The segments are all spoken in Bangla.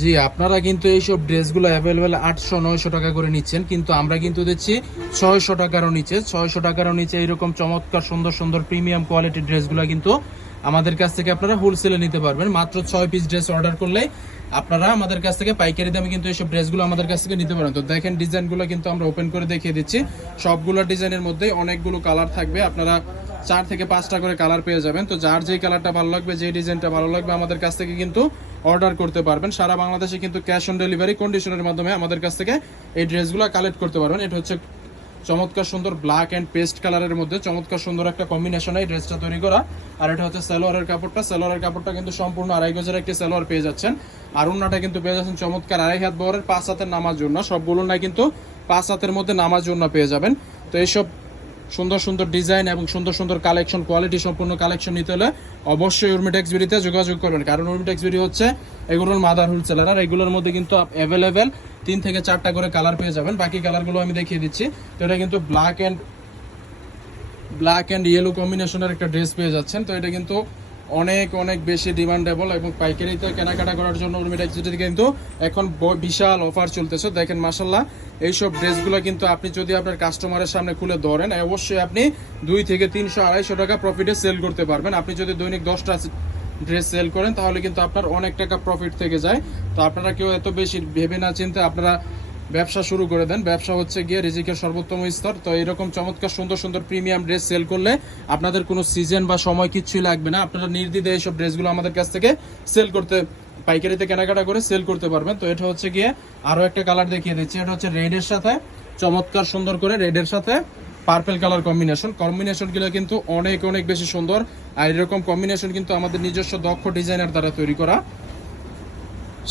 জি, আপনারা কিন্তু এইসব ড্রেসগুলো অ্যাভেলেবেল ৮০০-৯০০ টাকা করে নিচ্ছেন, কিন্তু আমরা কিন্তু দিচ্ছি ৬০০ টাকারও নিচে। ৬০০ টাকারও নিচে এরকম চমৎকার সুন্দর সুন্দর প্রিমিয়াম কোয়ালিটির ড্রেসগুলো কিন্তু আমাদের কাছ থেকে আপনারা হোলসেলে নিতে পারবেন। মাত্র ৬ পিস ড্রেস অর্ডার করলেই আপনারা আমাদের কাছ থেকে পাইকারি দামে কিন্তু এইসব ড্রেসগুলো আমাদের কাছ থেকে নিতে পারেন। তো দেখেন ডিজাইনগুলো কিন্তু আমরা ওপেন করে দেখিয়ে দিচ্ছি। সবগুলো ডিজাইনের মধ্যে অনেকগুলো কালার থাকবে, আপনারা 4 থেকে 5টা করে কালার পেয়ে যাবেন। তো যার যেই কালারটা ভালো লাগবে, যেই ডিজাইনটা ভালো লাগবে আমাদের কাছ থেকে কিন্তু অর্ডার করতে পারবেন। সারা বাংলাদেশে কিন্তু ক্যাশ অন ডেলিভারি কন্ডিশনের মাধ্যমে আমাদের কাছ থেকে এই ড্রেসগুলো কালেক্ট করতে পারবেন। এটা হচ্ছে চমৎকার সুন্দর ব্ল্যাক অ্যান্ড পেস্ট কালারের মধ্যে চমৎকার সুন্দর একটা কম্বিনেশন এই ড্রেসটা তৈরি করা। আর এটা হচ্ছে সালোয়ারের কাপড়টা। সালোয়ারের কাপড়টা কিন্তু সম্পূর্ণ 2.5 গজের একটি সালোয়ার পেয়ে যাচ্ছেন। আর ওন্নাটা কিন্তু পেয়ে যাচ্ছেন চমৎকার 2.5 হাত বহরের 5 হাতের নামাজ জন্য। সবগুলো না কিন্তু 5 হাতের মধ্যে নামাজ জন্য পেয়ে যাবেন। তো এইসব সুন্দর সুন্দর ডিজাইন এবং সুন্দর সুন্দর কালেকশন, কোয়ালিটি সম্পূর্ণ কালেকশন নিতে হলে অবশ্যই উর্মিটেক্স বিডিতে যোগাযোগ করবেন, কারণ উর্মিটেক্স বিডি হচ্ছে এগুলোর মাদার হোলসেলার। আর এগুলোর মধ্যে কিন্তু অ্যাভেলেবেল 3 থেকে 4টা করে কালার পেয়ে যাবেন। বাকি কালারগুলো আমি দেখিয়ে দিচ্ছি। তো এটা কিন্তু ব্ল্যাক অ্যান্ড ইয়েলো কম্বিনেশনের একটা ড্রেস পেয়ে যাচ্ছেন। তো এটা কিন্তু অনেক অনেক বেশি ডিমান্ডেবল এবং পাইকারিতে কেনাকাটা করার জন্য উর্মিটেক্স বিডি কিন্তু এখন বিশাল অফার চলতেছে। দেখেন মাশাল্লাহ, এইসব ড্রেসগুলো কিন্তু আপনি যদি আপনার কাস্টমারের সামনে খুলে ধরেন, অবশ্যই আপনি 2 থেকে 300-250 টাকা প্রফিটে সেল করতে পারবেন। আপনি যদি দৈনিক 10টা ড্রেস সেল করেন তাহলে কিন্তু আপনার অনেক টাকা প্রফিট থেকে যায়। তো আপনারা কেউ এত বেশি ভেবে না চিন্তে আপনারা ব্যবসা শুরু করে দেন। ব্যবসা হচ্ছে গিয়ে রিজিকের সর্বোত্তম স্তর। তো এরকম চমৎকার সুন্দর সুন্দর প্রিমিয়াম ড্রেস সেল করলে আপনাদের কোনো সিজন বা সময় কিচ্ছুই লাগবে না। আপনারা নির্দ্বিধায় এইসব ড্রেসগুলো আমাদের কাছ থেকে সেল করতে, পাইকারিতে কেনাকাটা করে সেল করতে পারবেন। তো এটা হচ্ছে গিয়ে আরও একটা কালার দেখিয়ে দিচ্ছি। এটা হচ্ছে রেডের সাথে চমৎকার সুন্দর করে রেডের সাথে পার্পল কালার কম্বিনেশনগুলো কিন্তু অনেক অনেক বেশি সুন্দর। আর এরকম কম্বিনেশন কিন্তু আমাদের নিজস্ব দক্ষ ডিজাইনার দ্বারা তৈরি করা,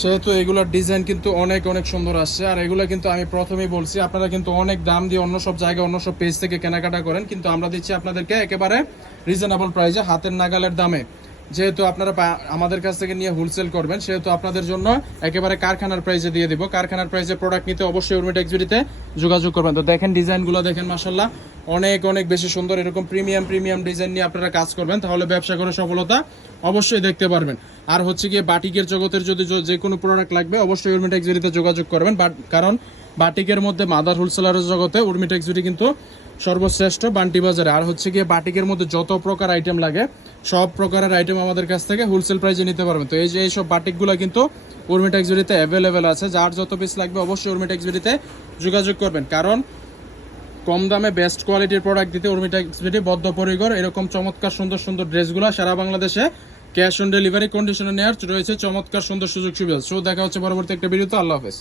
সেহেতু এগুলোর ডিজাইন কিন্তু অনেক অনেক সুন্দর আসছে। আর এগুলো কিন্তু আমি প্রথমেই বলছি, আপনারা কিন্তু অনেক দাম দিয়ে অন্য সব জায়গায় অন্য সব পেজ থেকে কেনাকাটা করেন, কিন্তু আমরা দিচ্ছি আপনাদেরকে একেবারে রিজনেবল প্রাইসে, হাতের নাগালের দামে। যেহেতু আপনারা আমাদের কাছ থেকে নিয়ে হোলসেল করবেন, সেহেতু আপনাদের জন্য একেবারে কারখানার প্রাইসে দিয়ে দিব। কারখানার প্রাইসে প্রোডাক্ট নিতে অবশ্যই উর্মিটেক্স বিডিতে যোগাযোগ করবেন। তো দেখেন ডিজাইনগুলো দেখেন মাশাল্লাহ, অনেক অনেক বেশি সুন্দর। এরকম প্রিমিয়াম ডিজাইন নিয়ে আপনারা কাজ করবেন, তাহলে ব্যবসা করে সফলতা অবশ্যই দেখতে পারবেন। আর হচ্ছে গিয়ে বাটিকের জগতের যদি যে কোনো প্রোডাক্ট লাগবে অবশ্যই উর্মিটেক্স বিডিতে যোগাযোগ করবেন। কারণ বাটিকের মধ্যে মাদার হোলসেলারের জগতে উর্মিটেক্স বিডি কিন্তু সর্বশ্রেষ্ঠ বান্টি বাজারে। আর হচ্ছে গিয়ে বাটিকের মধ্যে যত প্রকার আইটেম লাগে সব প্রকারের আইটেম আমাদের কাছ থেকে হোলসেল প্রাইসে নিতে পারবেন। তো এই যে এইসব বাটিকগুলো কিন্তু উর্মিটেক্স বিডিতে অ্যাভেলেবেল আছে। যার যত পিস লাগবে অবশ্যই উর্মিটেক্স বিডিতে যোগাযোগ করবেন, কারণ কম দামে বেস্ট কোয়ালিটির প্রোডাক্ট দিতে উর্মিটেক্স বিডি বদ্ধপরিকর। এরকম চমৎকার সুন্দর সুন্দর ড্রেসগুলো সারা বাংলাদেশে ক্যাশ অন ডেলিভারি কন্ডিশনে নেওয়ার রয়েছে চমৎকার সুন্দর সুযোগ সুবিধা। সো দেখা হচ্ছে পরবর্তী একটা ভিডিওতে। আল্লাহ হাফেজ।